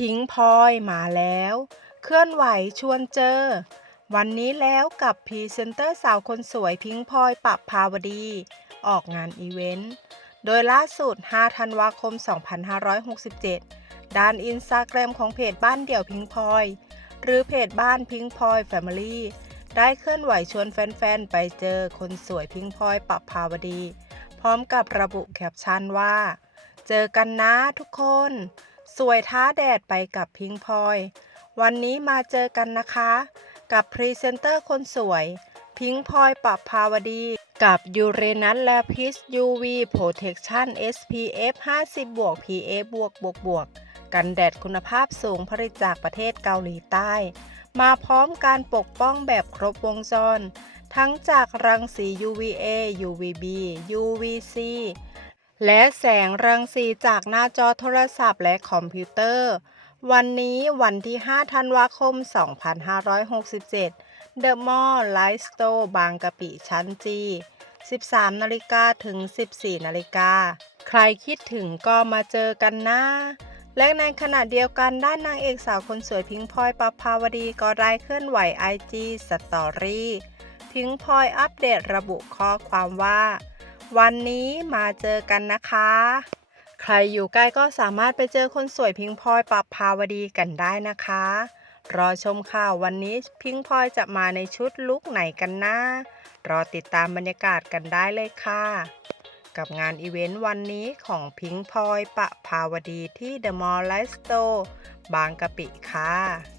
พิงพลอยมาแล้ว เคลื่อนไหวชวนเจอ วันนี้แล้วกับพรีเซนเตอร์สาวคนสวยพิงพลอยปรับภาวดี ออกงานอีเวนต์ โดยล่าสุด 5 ธันวาคม 2567 ด้านอินสตาแกรมของเพจบ้านเดี่ยวพิงพลอย หรือเพจบ้านพิงพลอยแฟมิลี่ได้เคลื่อนไหวชวนแฟนๆ ไปเจอคนสวยพิงพลอยปรับภาวดี พร้อมกับระบุแคปชั่นว่า เจอกันนะทุกคน สวยท้าแดดไปกับพิงพลอย วันนี้มาเจอกันนะคะ กับพรีเซนเตอร์คนสวย พิงพลอยปรับภาวดี กับยูเรนัสและพิส UV Protection SPF 50บวก PA บวกบวกบวกกันแดดคุณภาพสูงผลิตจากประเทศเกาหลีใต้ มาพร้อมการปกป้องแบบครบวงจร ทั้งจากรังสี UVA UVB UVC และแสงรังสีจากหน้าจอโทรศัพท์และคอมพิวเตอร์ วันนี้วันที่ 5 ธันวาคม 2567 The Mall Light Store บางกะปิชั้นจี 13นาฬิกาถึง 14นาฬิกา ใครคิดถึงก็มาเจอกันนะ และในขณะเดียวกันด้านนางเอกสาวคนสวยพิงพลอยปภาวดีก็ได้เคลื่อนไหว IG Story พิงพลอยอัปเดตระบุข้อความว่า วันนี้มาเจอกันนะคะ ใครอยู่ใกล้ก็สามารถไปเจอคนสวยพิงพลอยปรับภาวดีกันได้นะคะ รอชมข่าววันนี้พิงพลอยจะมาในชุดลุคไหนกันนะ รอติดตามบรรยากาศกันได้เลยค่ะ กับงานอีเวนต์วันนี้ของพิงพลอยปะภาวดีที่ The Mall Light Store บางกะปิค่ะ